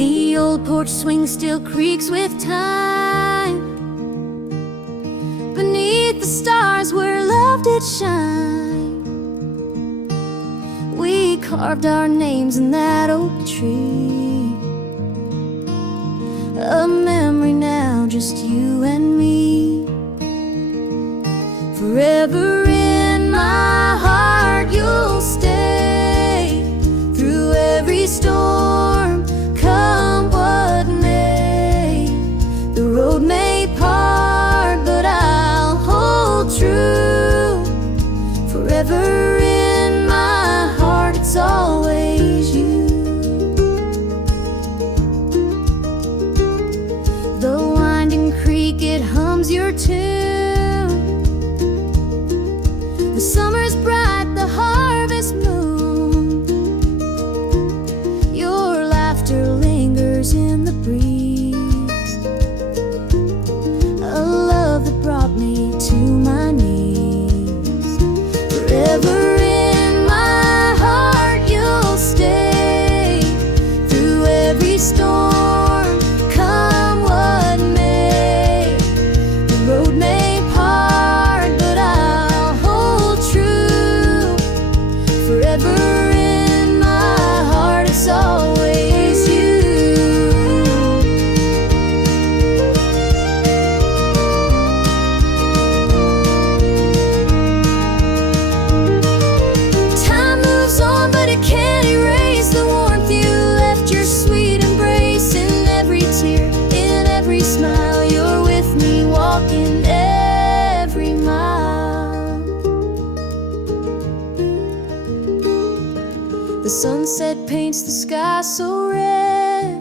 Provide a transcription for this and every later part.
The old porch swing still creaks with time. Beneath the stars where love did shine, we carved our names in that oak tree. A memory now, just you and me. Forever in my heart you'll stay, through every storm, come what may. The road may part, but I'll hold true. Forever in my heart, it's always you. The winding creek, it hums your tune. The summer's bright, the harvest moon. Your laughter lingers in the breeze. A love that brought me to my knees. Forever in my heart you'll stay, through every storm, come what may. The road may part, but I'll hold true. Forever in my heart, it's always you. Time moves on, but it can't erase the warmth you left, your sweet embrace. In every tear, in every smile, you're with me, walking every mile. The sunset paints the sky so red,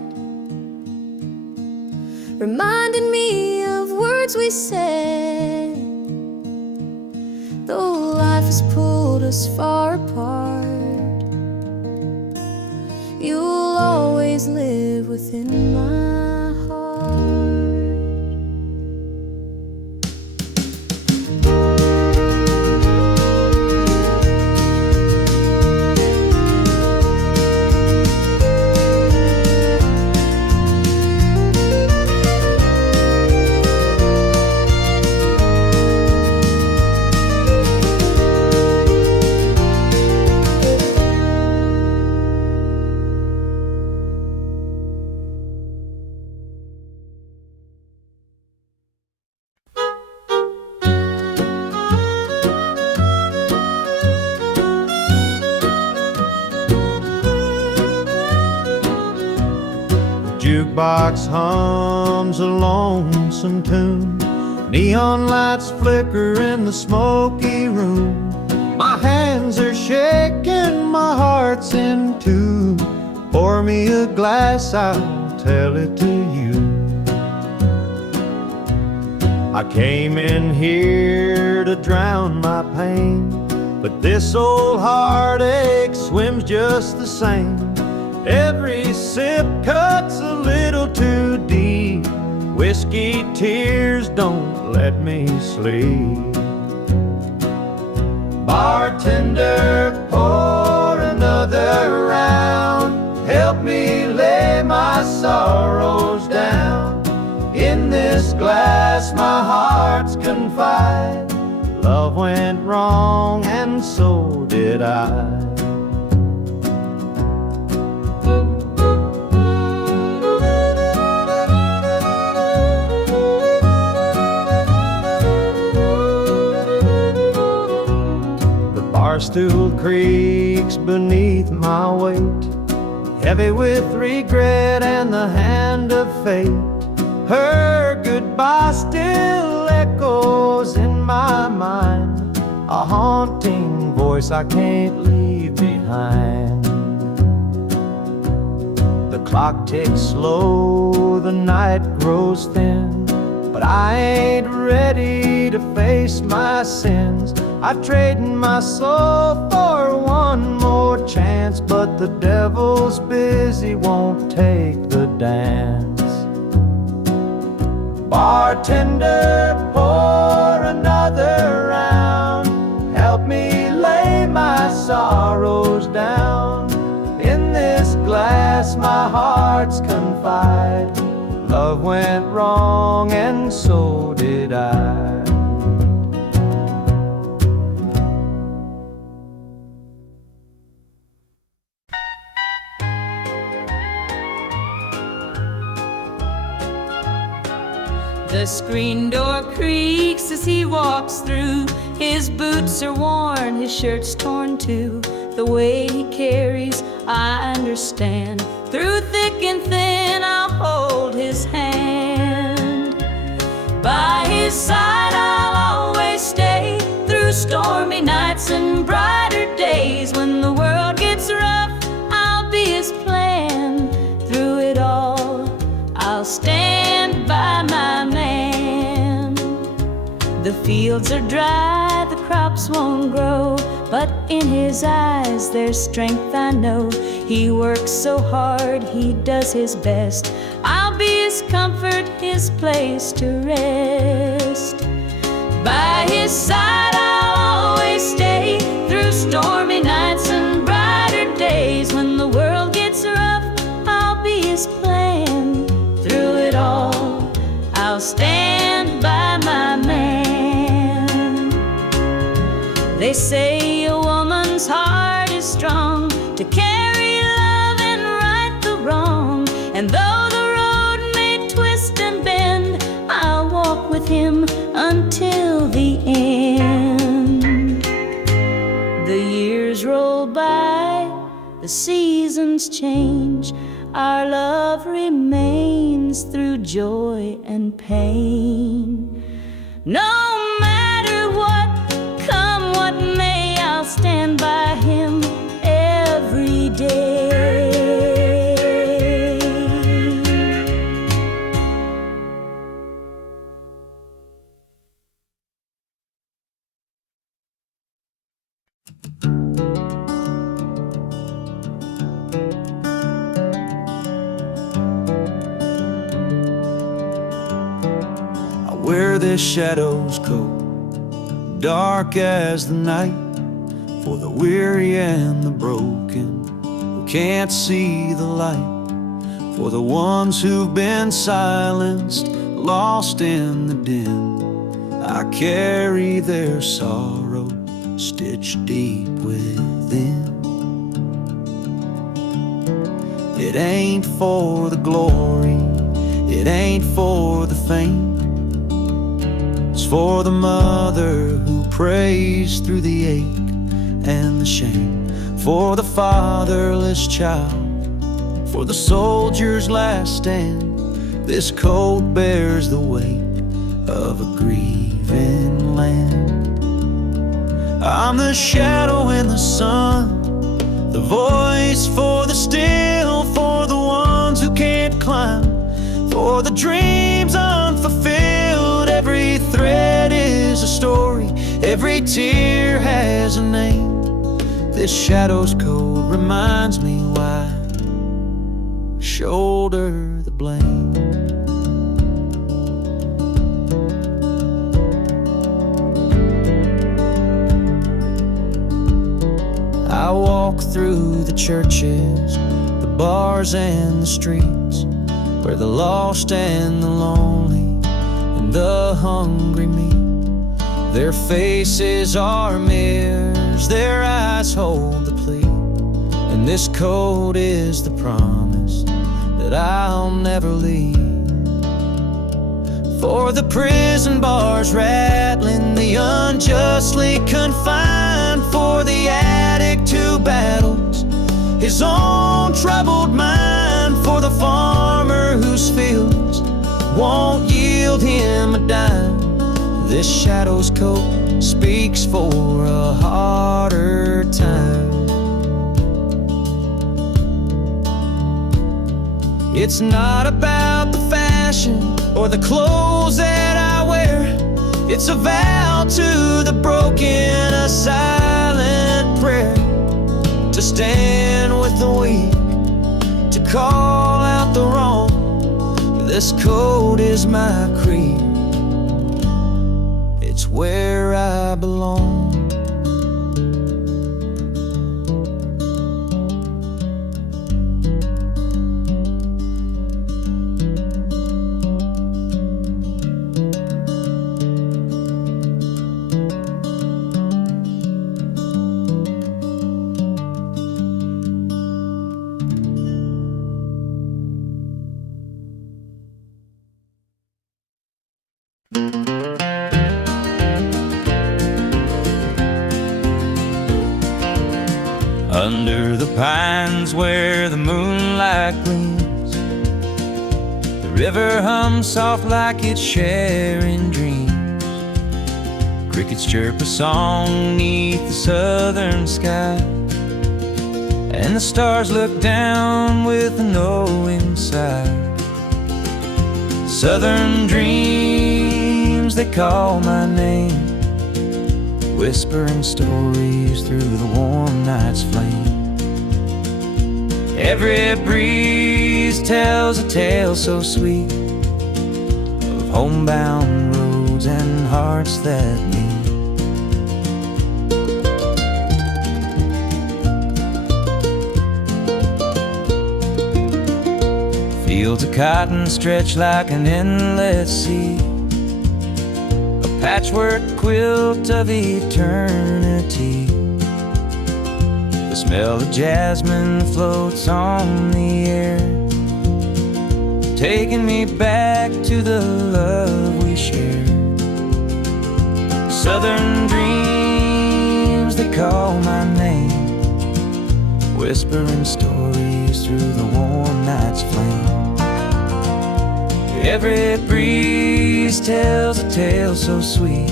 reminding me of words we said. Though life has pulled us far apart, you'll always live within my heart. Jukebox hums a lonesome tune. Neon lights flicker in the smoky room. My hands are shaking, my heart's in tune. Pour me a glass, I'll tell it to you. I came in here to drown my pain, but this old heartache swims just the same. Every sip cuts a little too deep. Whiskey tears don't let me sleep. Bartender, pour another round. Help me lay my sorrows down. In this glass my heart's confide. Love went wrong and so did I. Barstool creaks beneath my weight, heavy with regret and the hand of fate. Her goodbye still echoes in my mind, a haunting voice I can't leave behind. The clock ticks slow, the night grows thin, but I ain't ready to face my sins. I trade my soul for one more chance, but the devil's busy, won't take the dance. Bartender, pour another round. Help me lay my sorrows down. In this glass my heart's confined. wrong, and so did I. The screen door creaks as he walks through. His boots are worn, his shirt's torn too. The way he carries, I understand. Through thick and thin, I'll hold his hand. By his side, I'll always stay. Through stormy nights and brighter days. When the world gets rough, I'll be his plan. Through it all, I'll stand by my man. The fields are dry, the crops won't grow, but in his eyes there's strength, I know. He works so hard, he does his best. I'll be his comfort, his place to rest. By his side I'll always stay. Through stormy nights and brighter days. When the world gets rough, I'll be his plan. Through it all, I'll stand by my man. They say a woman's heart is strong to carry love and right the wrong. And though the road may twist and bend, I'll walk with him until the end. The years roll by, the seasons change. Our love remains through joy and pain. No matter what, come what may, I'll stand by him every day. I wear this shadow's coat, dark as the night, for the weary and the broken who can't see the light, for the ones who've been silenced, lost in the din. I carry their sorrow stitched deep within. It ain't for the glory, it ain't for the fame. It's for the mother who prays through the ache and the shame, for the fatherless child, for the soldier's last stand. This coat bears the weight of a grieving land. I'm the shadow in the sun, the voice for the still, for the ones who can't climb, for the dreams unfulfilled. Every thread is a story, every tear has a name. This shadow's code reminds me why I shoulder the blame. I walk through the churches, the bars and the streets, where the lost and the lonely and the hungry meet. Their faces are mirrors, their eyes hold the plea, and this code is the promise that I'll never leave. For the prison bars rattling, the unjustly confined, for the addict who battles his own troubled mind, for the farmer whose fields won't yield him a dime. This shadow's coat speaks for a harder time. It's not about the fashion or the clothes that I wear. It's a vow to the broken, a silent prayer, to stand with the weak, to call out the wrong. This code is my creed, it's where I belong. Under the pines where the moonlight gleams, the river hums soft like it's sharing dreams. Crickets chirp a song neath the southern sky, and the stars look down with a knowing sigh. Southern dreams, they call my name, whispering stories through the warm night's flame. Every breeze tells a tale so sweet of homebound roads and hearts that meet. Fields of cotton stretch like an endless sea, a patchwork quilt of eternity. The smell of jasmine floats on the air, taking me back to the love we shared. Southern dreams, they call my name, whispering stories through the warm night's flame. Every breeze tells a tale so sweet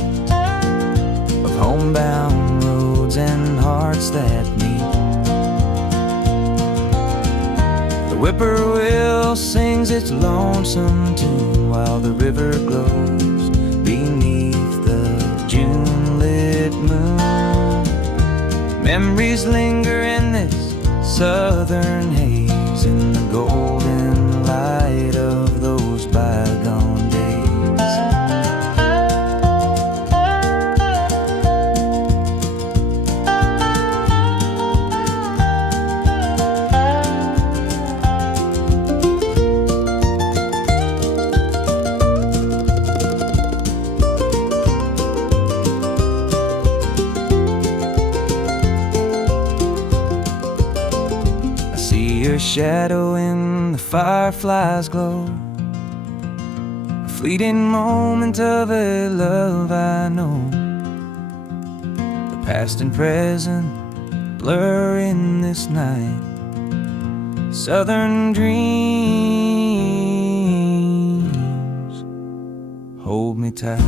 of homebound roads and hearts that meet. The whippoorwill sings its lonesome tune while the river glows beneath the June-lit moon. Memories linger in this southern haze, in the golden light of those bygone days. I see your shadow in the firefly's glow, a fleeting moment of a love I know. The past and present blur in this night. Southern dreams, hold me tight.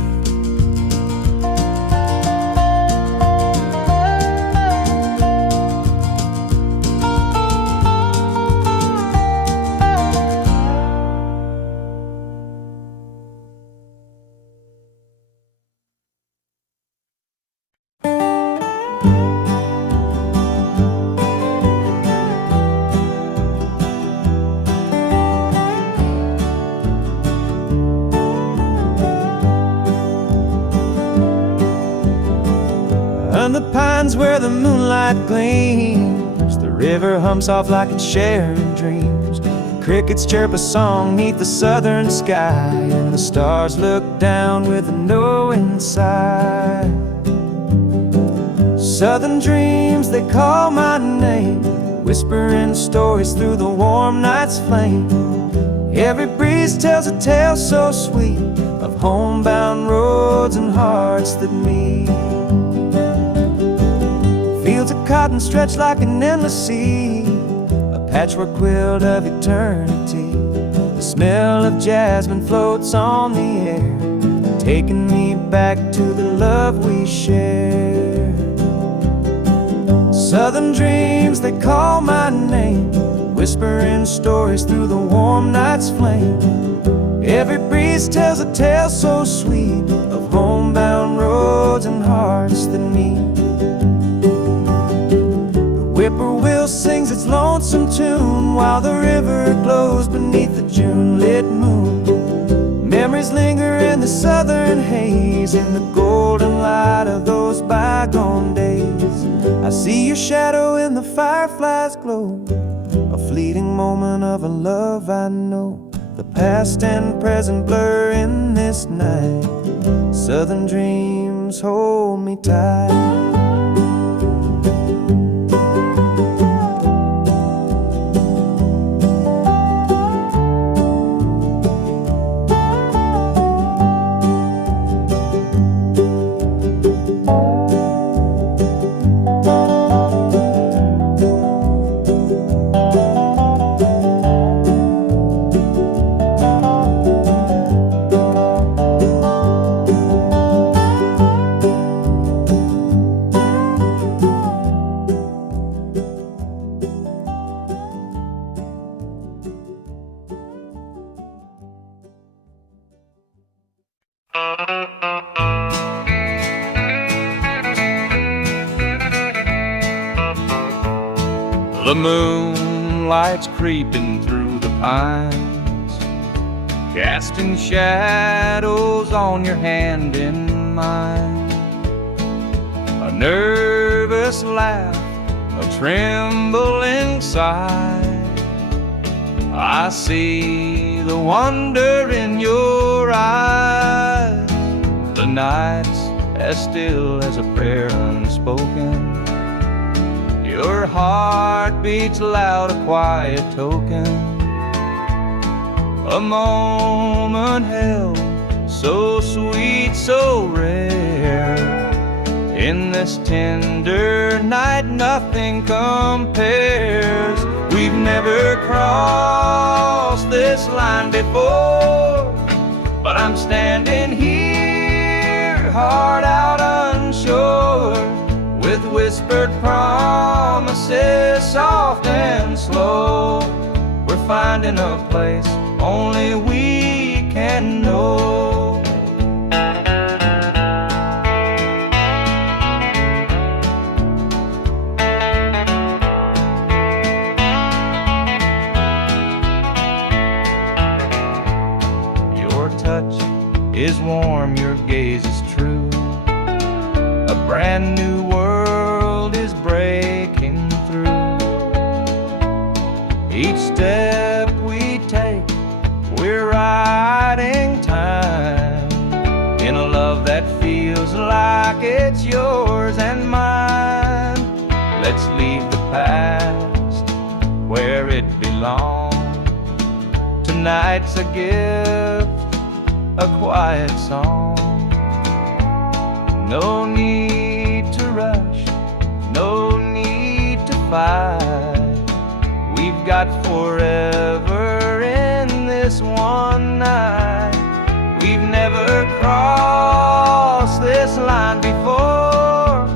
On the pines where the moonlight gleams, the river hums soft like it's sharing dreams. Crickets chirp a song neath the southern sky, and the stars look down with a knowing sigh. Southern dreams, they call my name, whispering stories through the warm night's flame. Every breeze tells a tale so sweet of homebound roads and hearts that meet. Fields of cotton stretch like an endless sea, a patchwork quilt of eternity. The smell of jasmine floats on the air, taking me back to the love we shared. Southern dreams, they call my name, whispering stories through the warm night's flame. Every breeze tells a tale so sweet of homebound roads and hearts that meet. Whippoorwill sings its lonesome tune while the river glows beneath the June-lit moon. Memories linger in the southern haze, in the golden light of those bygone days. I see your shadow in the firefly's glow, a fleeting moment of a love I know. The past and present blur in this night. Southern dreams, hold me tight. The moonlight's creeping through the pines, casting shadows on your hand in mine. A nervous laugh, a trembling sigh. I see the wonder in your eyes. The night's as still as a prayer unspoken. Your heart beats loud, a quiet token. A moment held, so sweet, so rare. In this tender night, nothing compares. We've never crossed this line before, but I'm standing here, heart out unsure, with whispered promises, soft and slow. We're finding a place only we can know. Your touch is warm, your gaze is true. A brand new world is breaking through. Each step we take, we're riding time in a love that feels like it's yours and mine. Let's leave the past where it belongs. Tonight's a gift, a quiet song. No need to rush, no need to fight. We've got forever in this one night. We've never crossed this line before,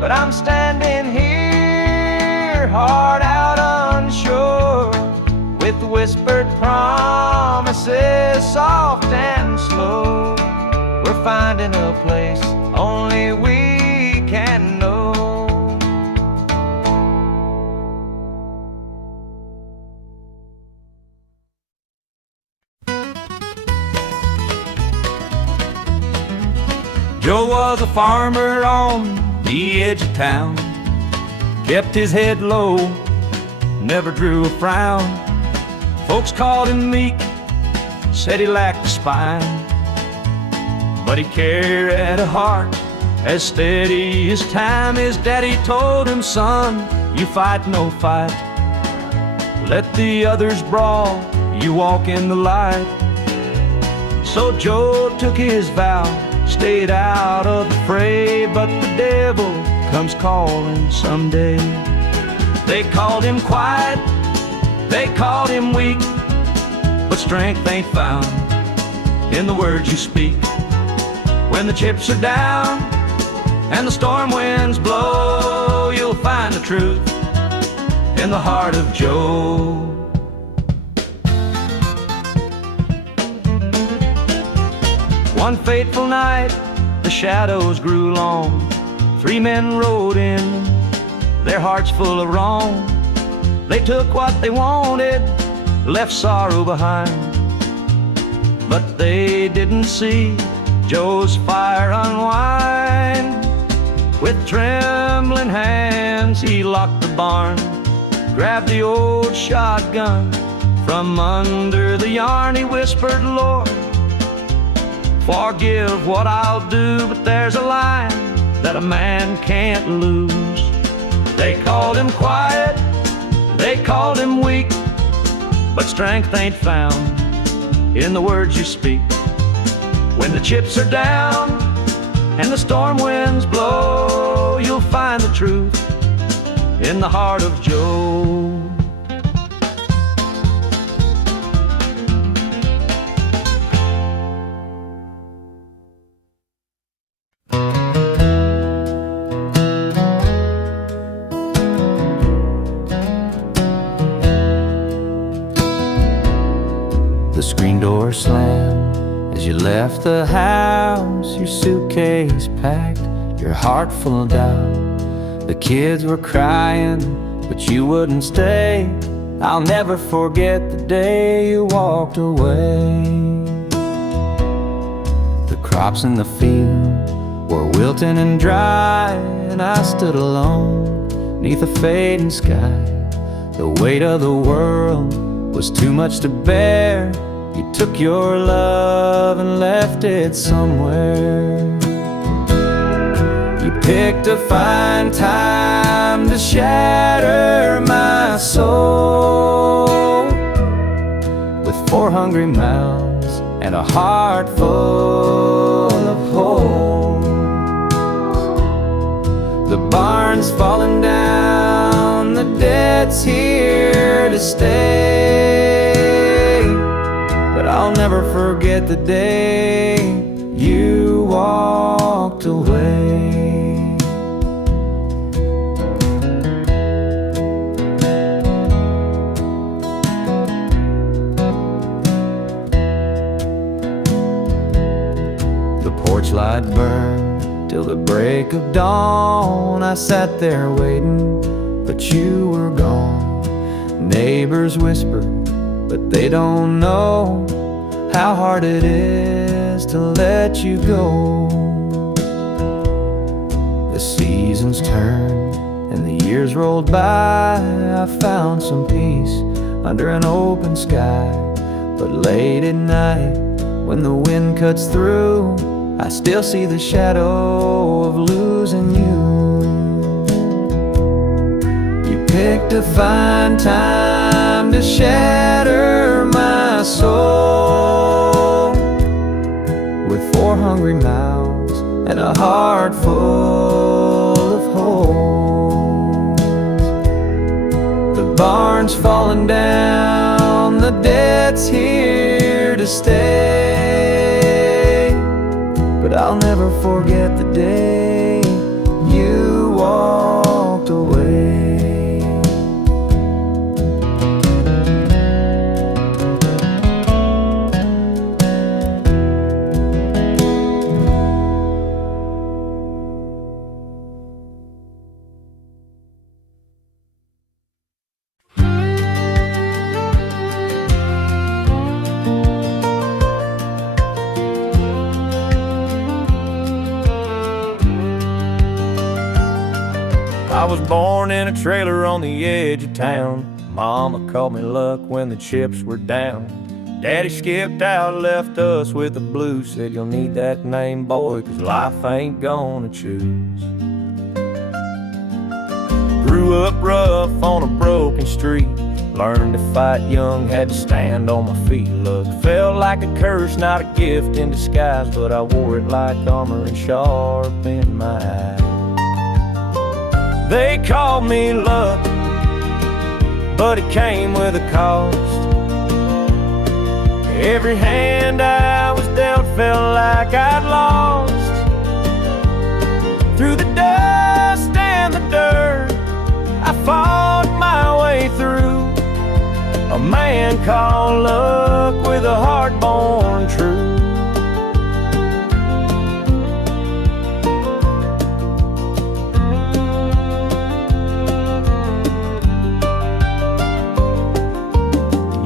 but I'm standing here, heart out unsure, with whispered promises, soft and slow. We're finding a place only we can know. Joe was a farmer on the edge of town, kept his head low, never drew a frown. Folks called him meek, said he lacked a spine, but he carried a heart as steady as time. His daddy told him, son, you fight no fight. Let the others brawl, you walk in the light. So Joe took his vow, stayed out of the fray, but the devil comes calling someday. They called him quiet, they called him weak, but strength ain't found in the words you speak. When the chips are down and the storm winds blow, you'll find the truth in the heart of Joe. One fateful night, the shadows grew long. 3 men rode in, their hearts full of wrong. They took what they wanted, left sorrow behind, but they didn't see Joe's fire unwind. With trembling hands he locked the barn, grabbed the old shotgun from under the yarn. He whispered, Lord, forgive what I'll do, but there's a line that a man can't lose. They called him quiet, they called him weak, but strength ain't found in the words you speak. When the chips are down and the storm winds blow, you'll find the truth in the heart of Joe. The screen door slammed as you left the house, your suitcase packed, your heart full of doubt. The kids were crying, but but you wouldn't stay. I'll never forget the day you walked away. The crops in the field were wilting and dry, and I stood alone neath a fading sky. The weight of the world was too much to bear. You took your love and left it somewhere. You picked a fine time to shatter my soul with 4 hungry mouths and a heart full of holes. The barn's falling down, the debt's here to stay, but I'll never forget the day you walked away. The porch light burned till the break of dawn. I sat there waiting, but you were gone. Neighbors whispered, but they don't know how hard it is to let you go. The seasons turned and the years rolled by. I found some peace under an open sky, but late at night when the wind cuts through, I still see the shadow of losing you. You picked a fine time to shatter my soul with 4 hungry mouths and a heart full of holes. The barn's falling down, the debt's here to stay, but I'll never forget the day you walked away. I was born in a trailer on the edge of town. Mama called me luck when the chips were down. Daddy skipped out, left us with the blues. Said you'll need that name, boy, 'cause life ain't gonna choose. Grew up rough on a broken street. Learned to fight young, had to stand on my feet. Luck felt like a curse, not a gift in disguise, but I wore it like armor and sharp in my eye. They called me luck, but it came with a cost. Every hand I was dealt felt like I'd lost. Through the dust and the dirt, I fought my way through. A man called luck with a heart born true.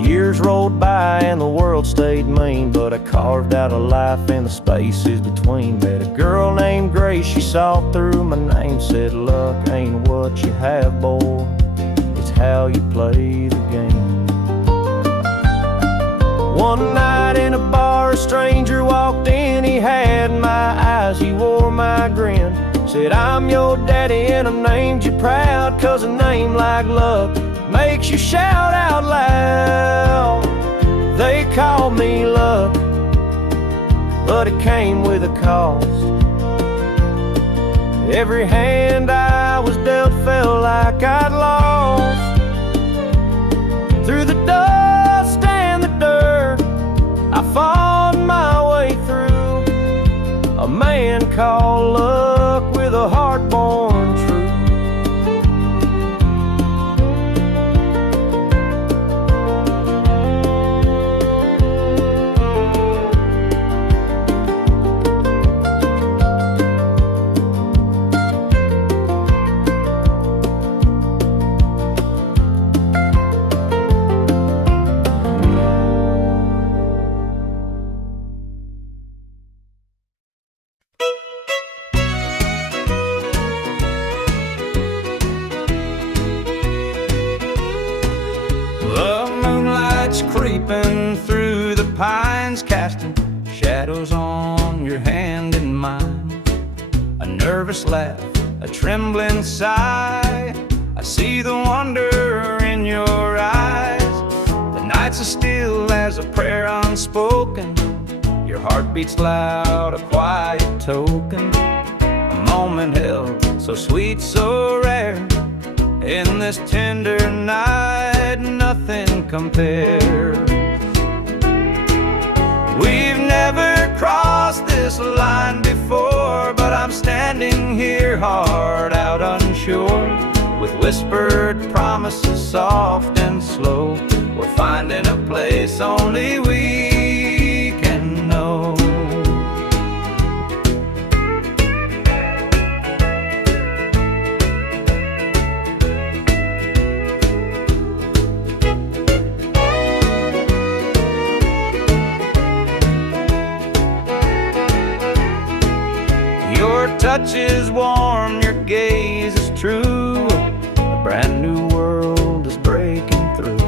Years rolled by and the world stayed mean, but I carved out a life in the spaces between. Met a girl named Grace, she saw through my name, said luck ain't what you have, boy, it's how you play the game. One night in a bar, a stranger walked in, he had my eyes, he wore my grin. Said I'm your daddy and I named you proud, 'cause a name like luck makes you shout out loud. They called me luck, but it came with a cost. Every hand I was dealt felt like I'd lost. Through the dust and the dirt, I fought my way through. A man called luck with a heart born true. creeping through the pines, casting shadows on your hand and mine. A nervous laugh, a trembling sigh, I see the wonder in your eyes. The nights are still as a prayer unspoken. Your heart beats loud, a quiet token. A moment held, so sweet, so rare. In this tender night, nothing compares. We've never crossed this line before, but I'm standing here, heart out unsure, with whispered promises soft and slow. We're finding a place only we can know. Your touch is warm, your gaze is true. A brand new world is breaking through.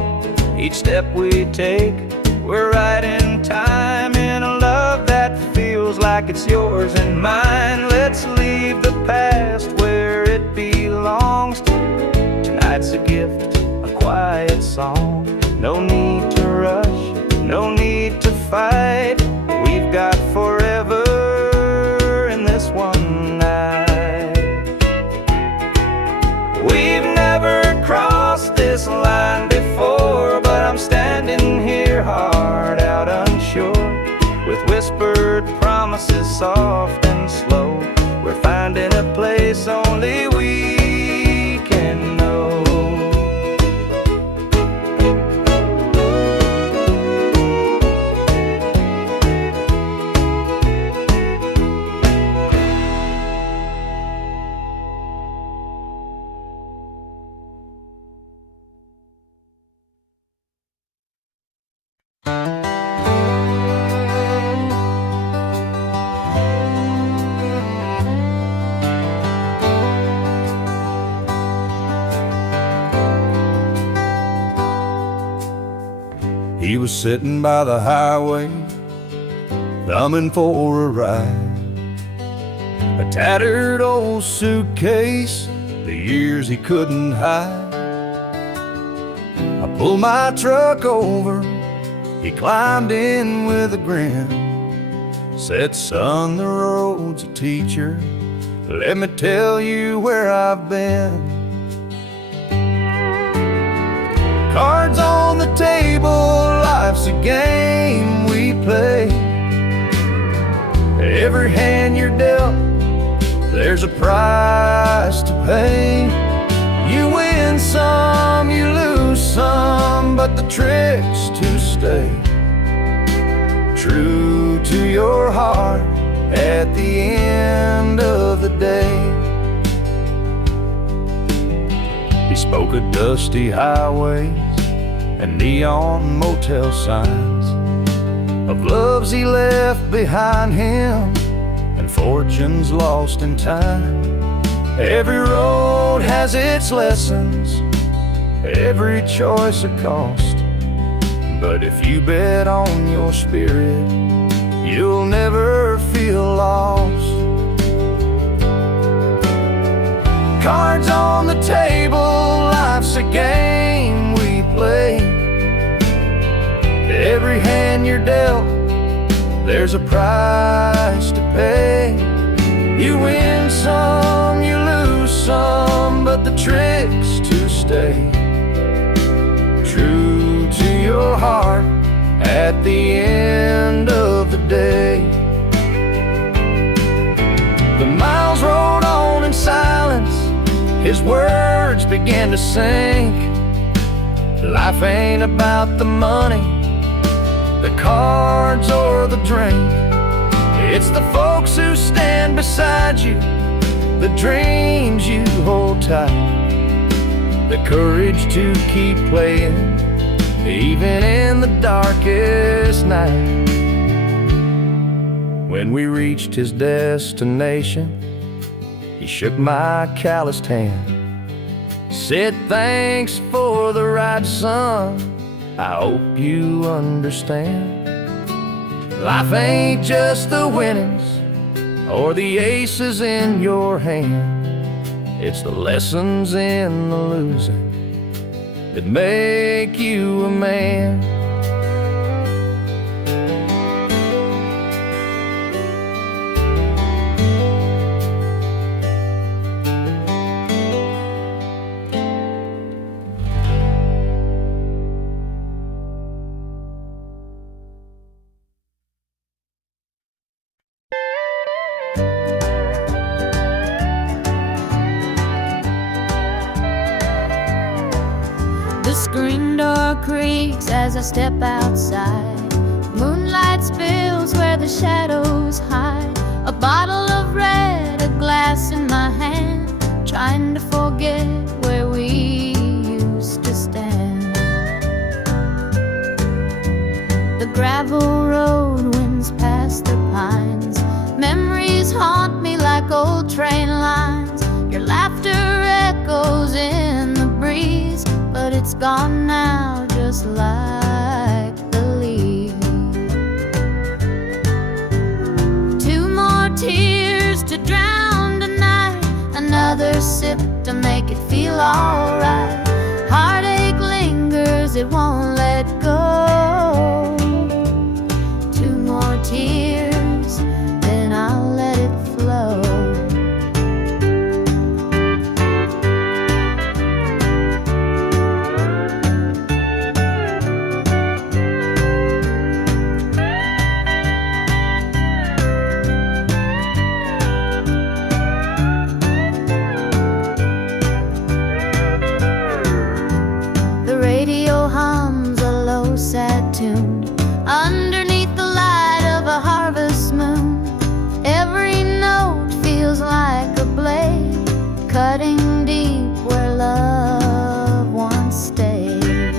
Each step we take, we're right in time, in a love that feels like it's yours and mine. Let's leave the past where it belongs. Tonight's a gift, a quiet song. No need to rush, no need to fight. We've got forever in this one night. We've never crossed this line before, but I'm standing here, heart out unsure, with whispered promises soft and slow. We're finding a place only we can know. He was sitting by the highway, thumbing for a ride. A tattered old suitcase, the years he couldn't hide. I pulled my truck over, he climbed in with a grin. Said, son, the road's a teacher, let me tell you where I've been. Cards on the table, life's a game we play. Every hand you're dealt, there's a price to pay. You win some, you lose some, but the trick's to stay true to your heart at the end of the day. He spoke of dusty highways and neon motel signs, of loves he left behind him and fortunes lost in time. Every road has its lessons, every choice a cost, but if you bet on your spirit, you'll never feel lost. Cards on the table, life's a game we play. Every hand you're dealt, there's a price to pay. You win some, you lose some, but the trick's to stay true to your heart at the end of the day. The miles rolled on in silence, his words began to sink. Life ain't about the money, the cards or the drink. It's the folks who stand beside you, the dreams you hold tight, the courage to keep playing even in the darkest night. When we reached his destination, he shook my calloused hand, said thanks for the ride, son, I hope you understand. Life ain't just the winnings or the aces in your hand. It's the lessons in the losing that make you a man. The screen door creaks as I step outside. Moonlight spills where the shadows hide. A bottle of red, a glass in my hand, trying to forget where we used to stand. The gravel road winds past the pines. Memories haunt me like old train lines. Your laughter echoes in the breeze, but it's gone now, just like the leaves. Two more tears to drown tonight, another sip to make it feel alright. Heartache lingers, it won't let go. Two more tears, then I'll let it flow. Sad tune underneath the light of a harvest moon. Every note feels like a blade, cutting deep where love once stayed.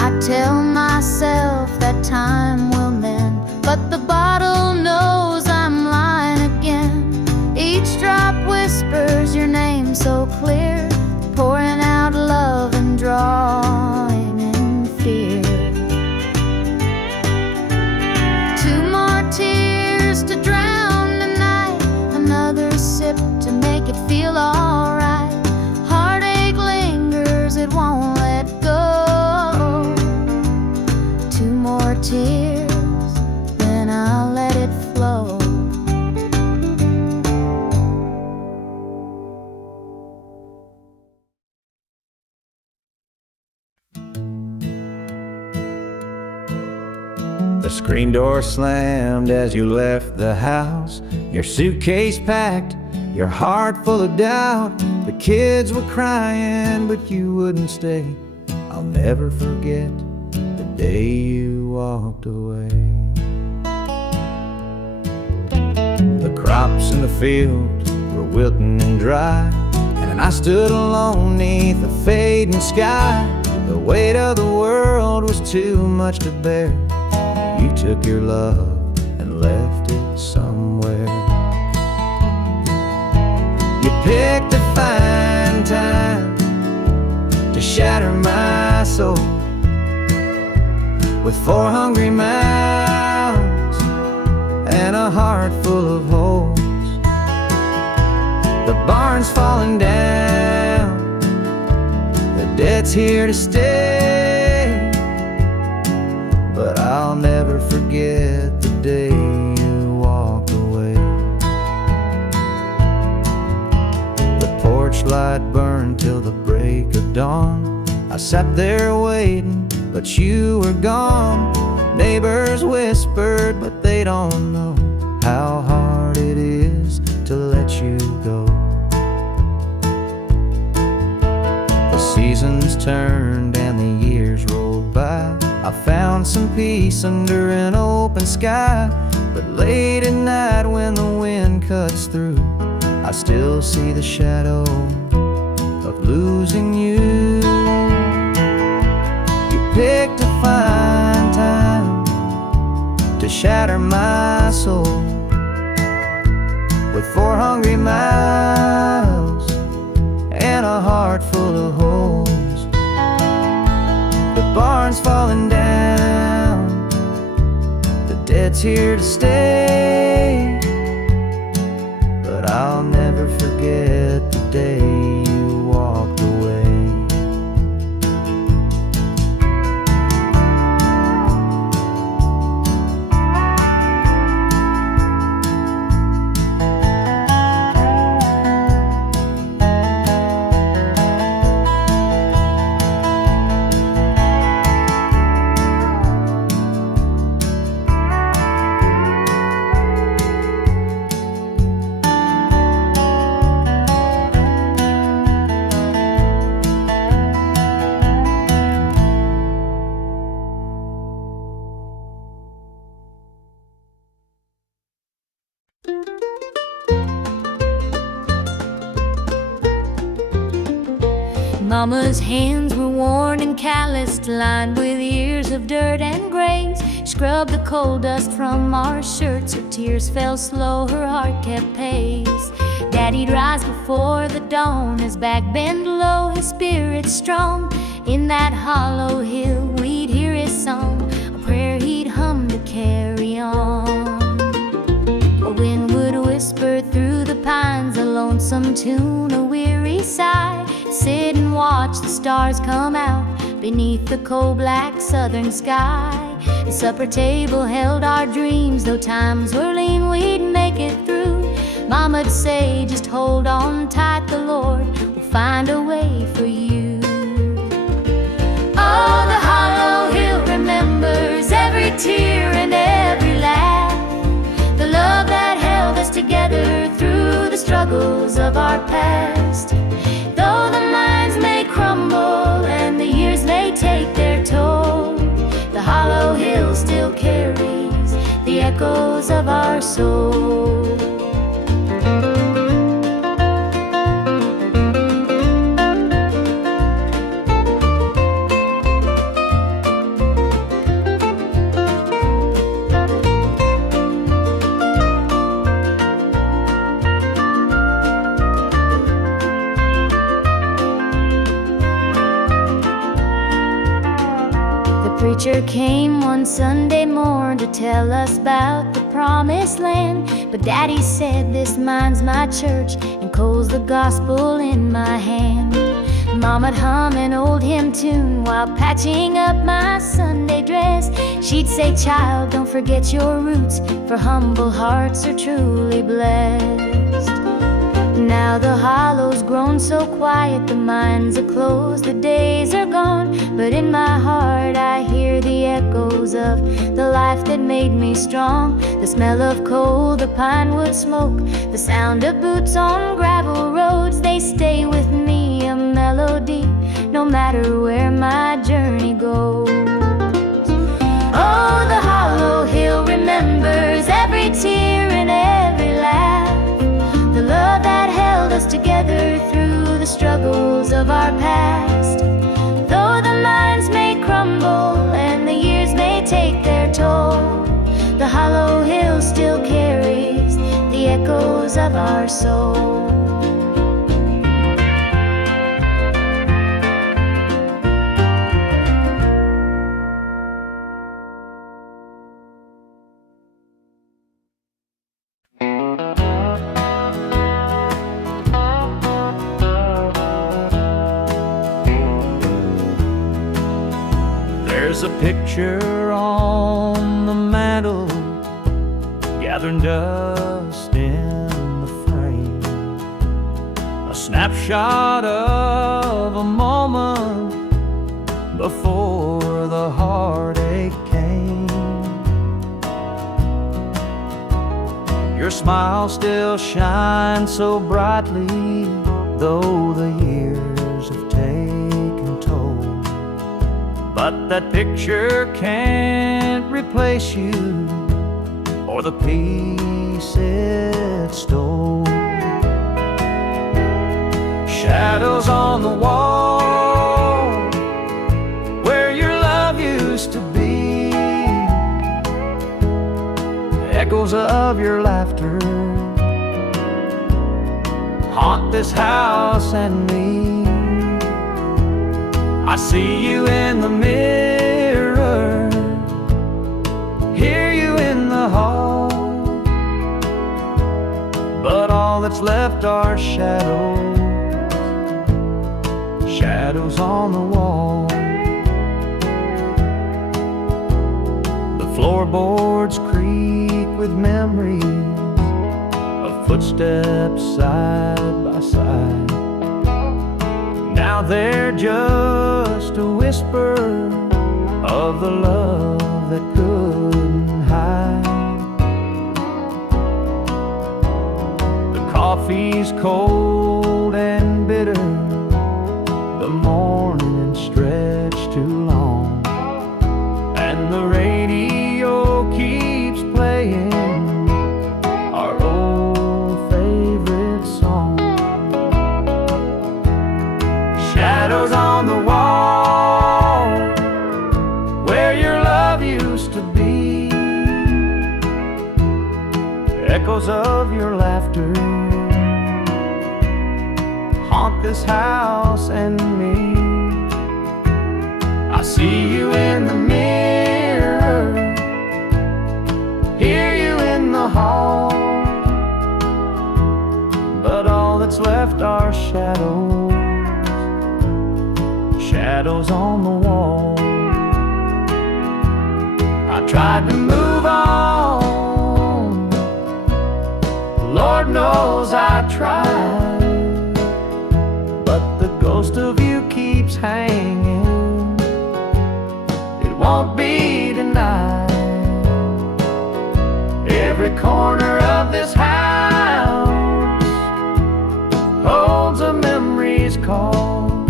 I tell myself that time will mend, but the bottle knows I'm lying again. Each drop whispers your name so clear, pouring out love and drawing in fear. Two more tears to drown the night, another sip to make it feel alright. Heartache lingers, it won't let go. Two more tears, then I'll let it flow. The screen door slammed as you left the house. Your suitcase packed, your heart full of doubt. The kids were crying, but you wouldn't stay. I'll never forget the day you walked away. The crops in the field were wilting and dry, and I stood alone neath the fading sky. The weight of the world was too much to bear. You took your love and left it somewhere. You picked a fine time to shatter my soul with 4 hungry mouths and a heart full of holes. The barn's falling down, the debt's here to stay, but I'll never forget the day you walked away. The porch light burned till the break of dawn. I sat there waiting, but you were gone. Neighbors whispered, but they don't know how hard it is to let you go. The seasons turned and the years rolled by. I found some peace under an open sky, but late at night when the wind cuts through, I still see the shadow of losing you. You picked a fine time to shatter my soul with 4 hungry mouths and a heart full of holes. barn's falling down, the debt's here to stay. But I'll never forget the day you walked away. Mama's hands were worn and calloused, lined with years of dirt and graze. Scrubbed the coal dust from our shirts, her tears fell slow, her heart kept pace. Daddy'd rise before the dawn, his back bent low, his spirit strong. In that hollow hill we'd hear his song, a prayer he'd hum to carry on. A wind would whisper through the pines, a lonesome tune, a weary sigh. Sit and watch the stars come out beneath the coal-black southern sky. The supper table held our dreams, though times were lean, we'd make it through. Mama'd say, just hold on tight, the Lord will find a way for you. Oh, the hollow hill remembers every tear and every laugh, the love that held us together through the struggles of our past. Though the minds may crumble and the years may take their toll, the hollow hill still carries the echoes of our soul. The preacher came one Sunday morn to tell us about the promised land. But Daddy said, this mine's my church, and coal's the gospel in my hand. Mama'd hum an old hymn tune while patching up my Sunday dress. She'd say, child, don't forget your roots, for humble hearts are truly blessed. Now the hollow's grown so quiet, the mines are closed, the days are gone. But in my heart I hear the echoes of the life that made me strong. The smell of coal, the pine wood smoke, the sound of boots on gravel roads, they stay with me, a melody, no matter where my journey goes. Oh, the hollow hill remembers every tear and every laugh, the love that held us together through the struggles of our past. Though the minds may crumble and the years may take their toll, the hollow hill still carries the echoes of our soul. There's a picture on the mantle, gathering dust in the frame, a snapshot of a moment before the heartache came. Your smile still shines so brightly, though the years have taken toll. But that picture can't replace you or the peace it stole. Shadows on the wall where your love used to be, echoes of your laughter haunt this house and me. I see you in the mirror, hear you in the hall, but all that's left are shadows, shadows on the wall. The floorboards creak with memories of footsteps side by side. Now they're just a whisper of the love that couldn't hide. The coffee's cold and bitter, the morning stretched too long, and the radio keeps playing our old favorite song. Shadows on the wall where your love used to be, echoes of your laughter haunt this house and me. I see you in the mirror, hear you in the hall, but all that's left are shadows, shadows on the wall. I tried to move on, Lord knows I tried, but the ghost of you keeps hanging, it won't be denied. Every corner of this house holds a memory's call.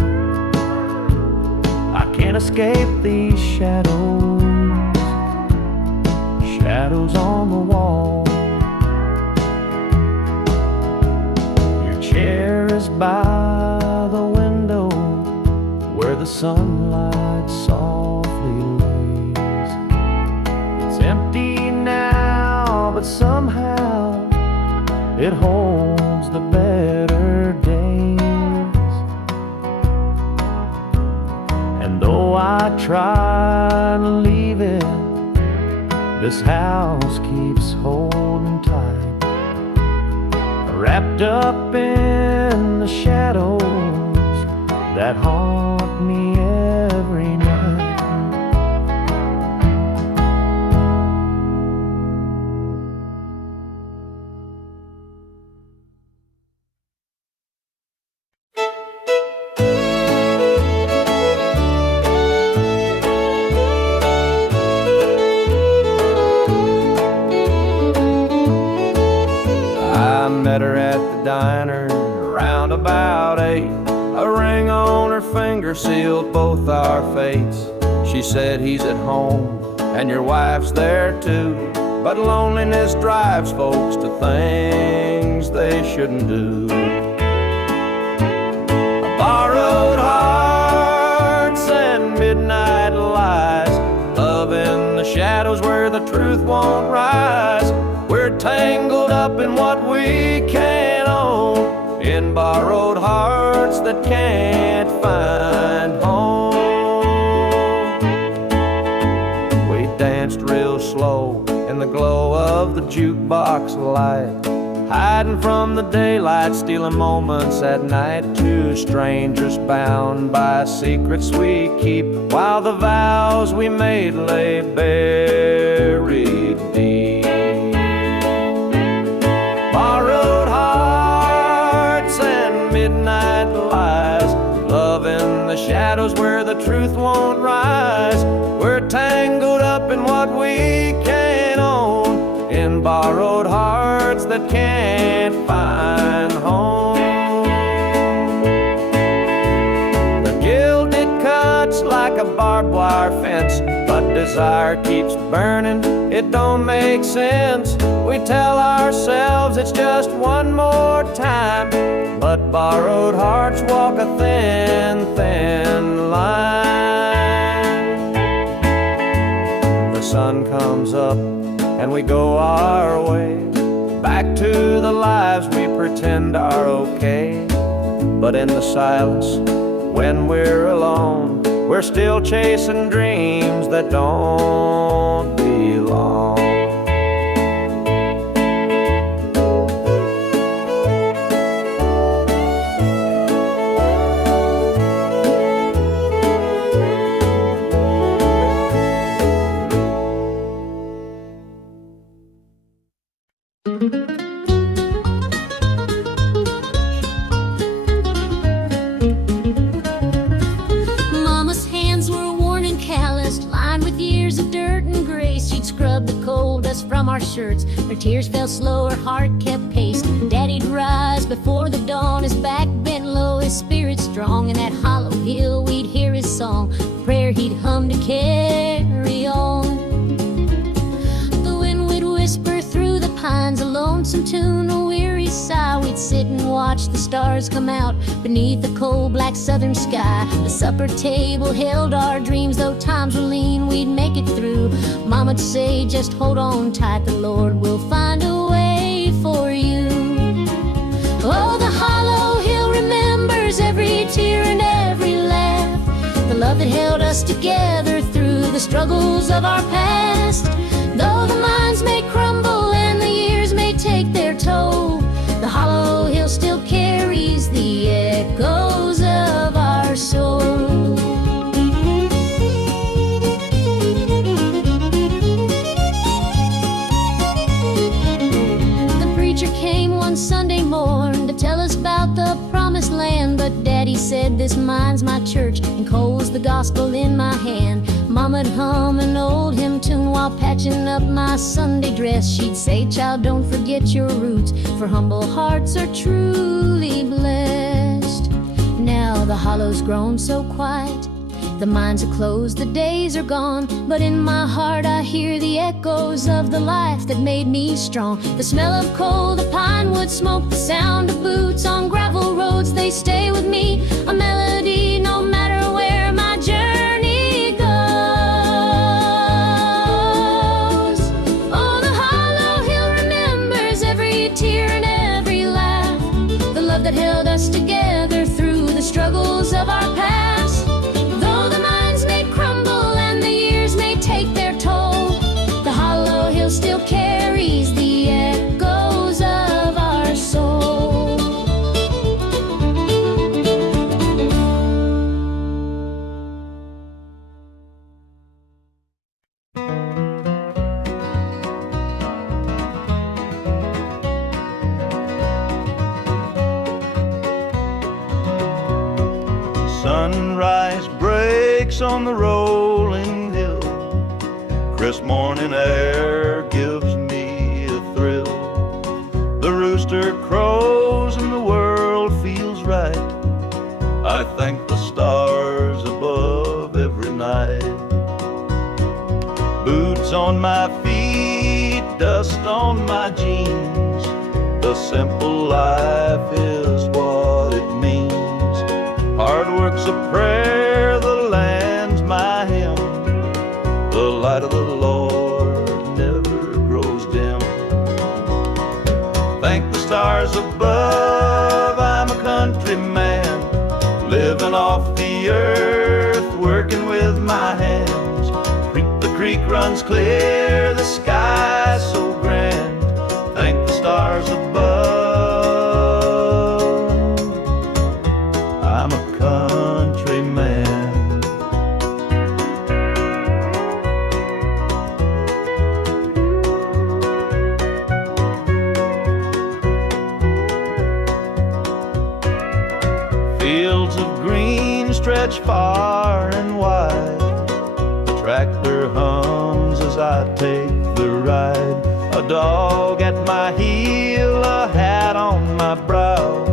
I can't escape these shadows, shadows on the wall. Your chair is by the window where the sunlight softly lays. It's empty now, but somehow it holds the better days. And though I try to leave it, this house keeps holding tight, wrapped up in the shadows that haunt me every night. I met her at the diner around about 8. A ring on her finger sealed both our fates. She said he's at home and your wife's there too, but loneliness drives folks to things they shouldn't do. Borrowed hearts and midnight lies, love in the shadows where the truth won't rise. We're tangled up in what we can't own, in borrowed hearts that can't find home. We danced real slow in the glow of the jukebox light, hiding from the daylight, stealing moments at night. Two strangers bound by secrets we keep, while the vows we made lay buried deep. Borrowed hearts and midnight lies, love in the shadows where the truth won't rise. We're tangled up in what we can't own, in borrowed hearts that can't find home. The gilded cuts like a barbed wire fence, but desire keeps burning, it don't make sense. We tell ourselves it's just one more time, but borrowed hearts walk a thin, thin line. The sun comes up and we go our way, back to the lives we pretend are okay. But in the silence when we're alone, we're still chasing dreams that don't belong. Mama's hands were worn and calloused, lined with years of dirt and grace. She'd scrub the coal dust from our shirts. Her tears fell slow, her heart kept pace. Daddy'd rise before the dawn, his back bent low, his spirit strong. In that hollow hill we'd hear his song, a prayer he'd hum to carry on. The wind would whisper through the pines, a lonesome tune, a weary sigh. We'd sit and watch the stars come out beneath the cold black southern sky. The supper table held our dreams, though times were lean, we'd make it through. Mama'd say, just hold on tight, the Lord will find a way for you. Oh, the hollow hill remembers every tear and every laugh, the love that held us together through the struggles of our past. Though the minds may crumble and the years may take their toll, the hollow hill still carries the echoes of our soul. The preacher came one Sunday morn to tell us about the promised land, but Daddy said, this mine's my church, and coal's the gospel in my hand. Mama'd hum an old hymn tune while patching up my Sunday dress. She'd say, child, don't forget your roots, for humble hearts are truly blessed. Now the hollow's grown so quiet, the mines are closed, the days are gone, but in my heart I hear the echoes of the life that made me strong. The smell of coal, the pine wood smoke, the sound of boots on gravel roads, they stay with me, a melody no matter where my journey goes. Oh, the hollow hill remembers every tear and every laugh, the love that held us together through the struggles of our past. Though the minds may crumble and the years may take their toll, the hollow hill still carries the echoes of our soul. Sunrise breaks on the rolling hill, crisp morning air gives me a thrill. The rooster crows and the world feels right. I thank the stars above every night. Boots on my feet, dust on my jeans, the simple life is what it means. Hard work's a prayer, the land's my hymn, the light of the Lord never grows dim. Thank the stars above, I'm a country man, living off the earth, working with my hands. The creek runs clear, the sky's so grand. Thank the stars above, I'm a country man. Fields of green stretch far and wide, the tractor hums as I take the ride. A dog at my heel, a hat on my brow,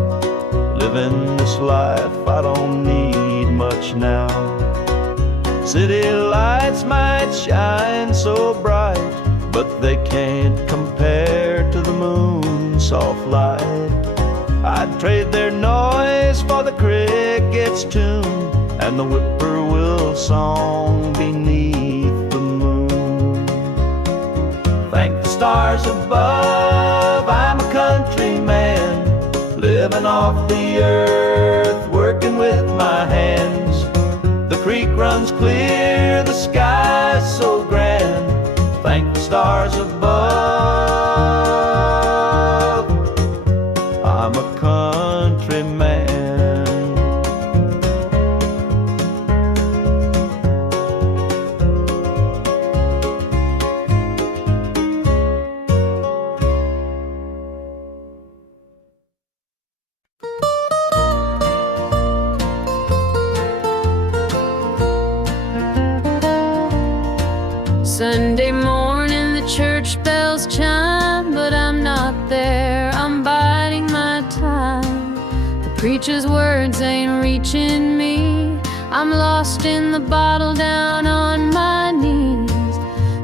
living this life, I don't need much now. City lights might shine so bright, but they can't compare to the moon's soft light. I'd trade their noise for the cricket's tune and the whippoorwill song beneath the moon. Thank the stars above, I'm a country man, living off the earth, working with my hands. creek runs clear, the sky's so grand. Thank the stars above, I'm a country man. Sunday morning the church bells chime, but I'm not there, I'm biding my time. The preacher's words ain't reaching me, I'm lost in the bottle down on my knees.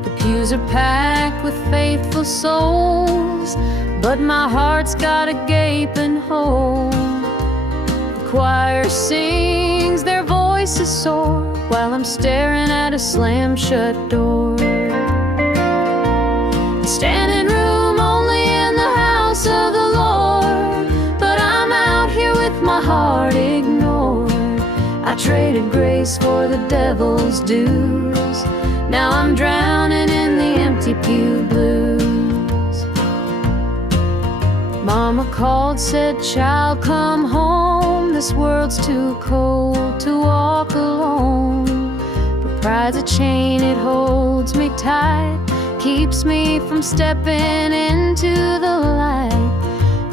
The pews are packed with faithful souls, but my heart's got a gaping hole. The choir sings, their voices soar, while I'm staring at a slam-shut door. Standing room only in the house of the Lord, but I'm out here with my heart ignored. I traded grace for the devil's dues, now I'm drowning in the empty pew blues. Mama called, said, child, come home, this world's too cold to walk alone. But pride's a chain, it holds me tight, keeps me from stepping into the light.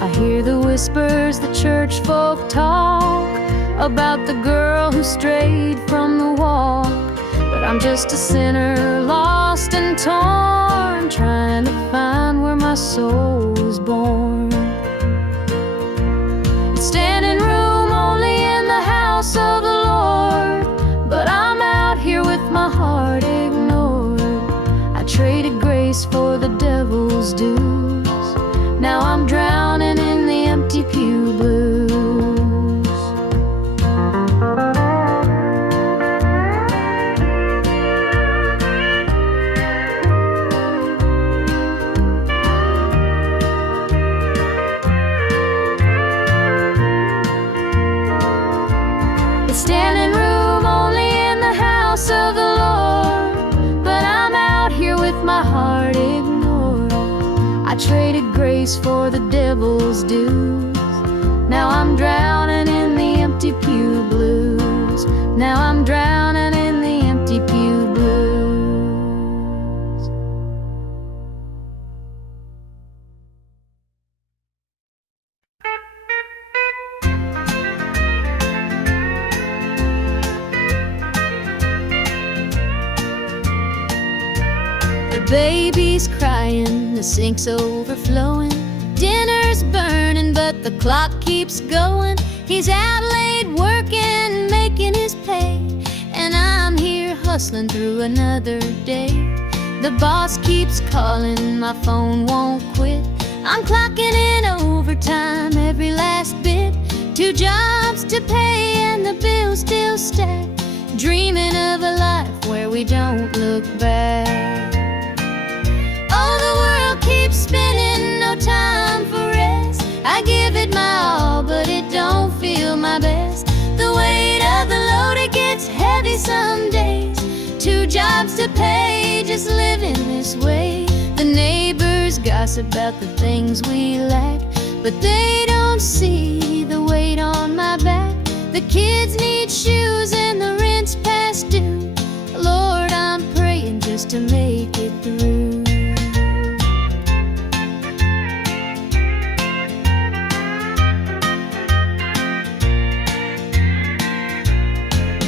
I hear the whispers the church folk talk about the girl who strayed from the walk, but I'm just a sinner, lost and torn, trying to find where my soul was born. Standing room only in the house of the Lord, but I'm out here with my heart ignored. I traded grace for the devil's dues, now I'm drowning in the empty pew blues. Standing room only in the house of the Lord, but I'm out here with my heart ignored. I traded grace for the devil's dues, now I'm drowning in the empty pew blues. Now I'm drowning in the empty pew blues. The baby's crying, the sink's overflowing, dinner's burning, but the clock keeps going. He's out late working, making his pay, and I'm here hustling through another day. The boss keeps calling, my phone won't quit. I'm clocking in overtime every last bit. 2 jobs to pay and the bills still stack, dreaming of a life where we don't look back. Oh, the world keeps spinning, no time for rest. I give it my all, but it don't feel my best. The weight of the load, it gets heavy some days. 2 jobs to pay, just living this way. The neighbors gossip about the things we lack, but they don't see the weight on my back. The kids need shoes and the rent's past due. Lord, I'm praying just to make it through.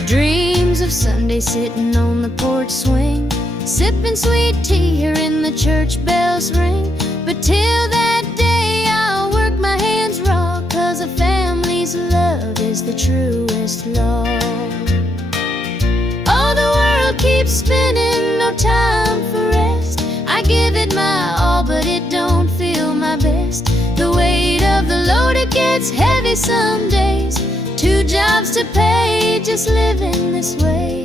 Dreams of Sunday sitting on the porch swing, sipping sweet tea, hearing the church bells ring. But till that day I'll work my hands raw, 'cause a family's love is the truest law. Oh, the world keeps spinning, no time for rest. I give it my all, but it don't feel my best. The weight of the load, it gets heavy some days. 2 jobs to pay, just living this way.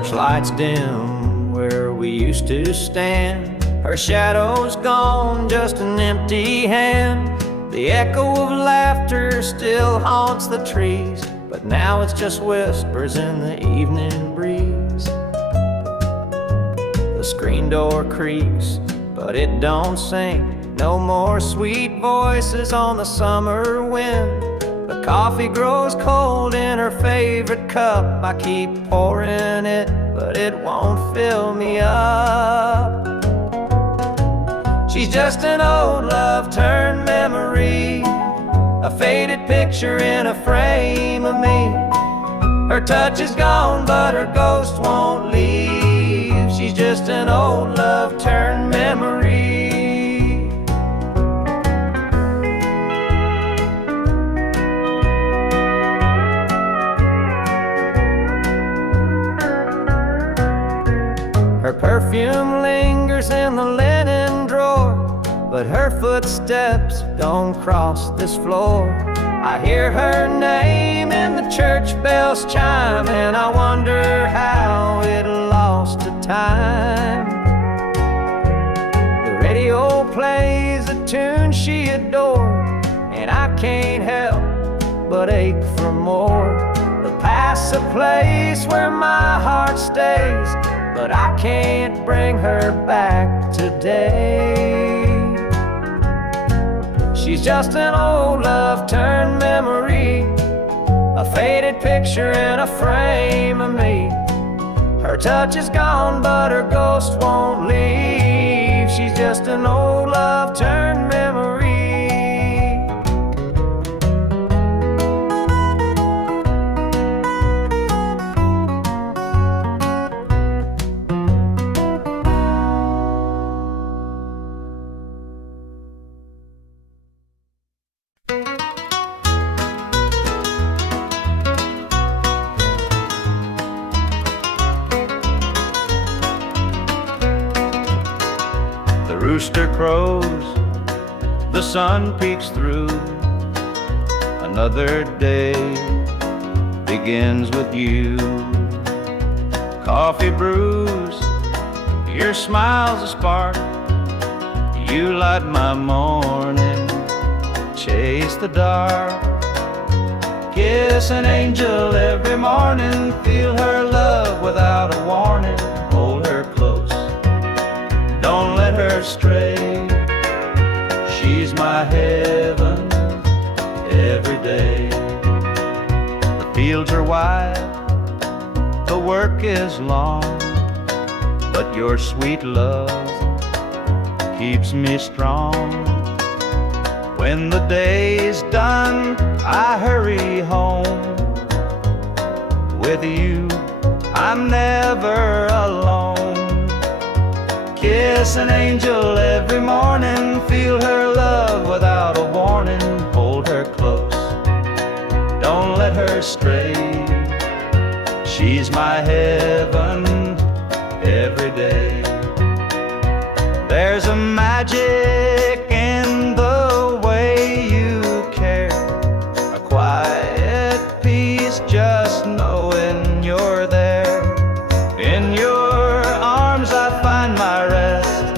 porch lights dim where we used to stand. Her shadow's gone, just an empty hand. The echo of laughter still haunts the trees, but now it's just whispers in the evening breeze. The screen door creaks, but it don't sing. No more sweet voices on the summer wind. The coffee grows cold in her favorite cup. I keep pouring it, but it won't fill me up. She's just an old love turned memory, a faded picture in a frame of me. Her touch is gone, but her ghost won't leave. She's just an old love turned memory. Her perfume lingers in the linen drawer, but her footsteps don't cross this floor. I hear her name in the church bells chime, and I wonder how it lost to time. The radio plays a tune she adored, and I can't help but ache for more. The past's a place where my heart stays, but I can't bring her back today. She's just an old love turned memory, a faded picture in a frame of me. Her touch is gone, but her ghost won't leave. She's just an old love turned memory. Rooster crows, the sun peeks through. Another day begins with you. Coffee brews, your smile's a spark. You light my morning, chase the dark. Kiss an angel every morning, feel her love without a warning. Hold her close, don't let her stray. She's my heaven every day. The fields are wide, the work is long, but your sweet love keeps me strong. When the day's done, I hurry home. With you, I'm never alone. Kiss an angel every morning, feel her love without a warning. Hold her close, don't let her stray. She's my heaven every day. There's a magic in the way you care, a quiet peace just knowing you're there. In your arms I find my rest.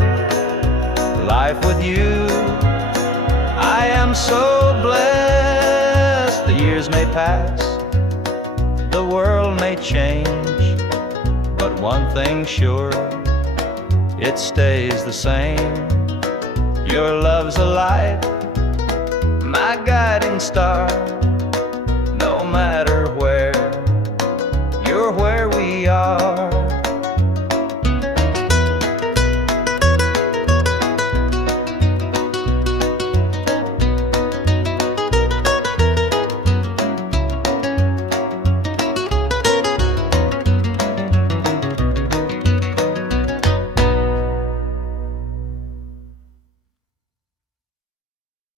Life with you, I am so blessed. The years may pass, the world may change, but one thing's sure, it stays the same. Your love's a light, my guiding star, no matter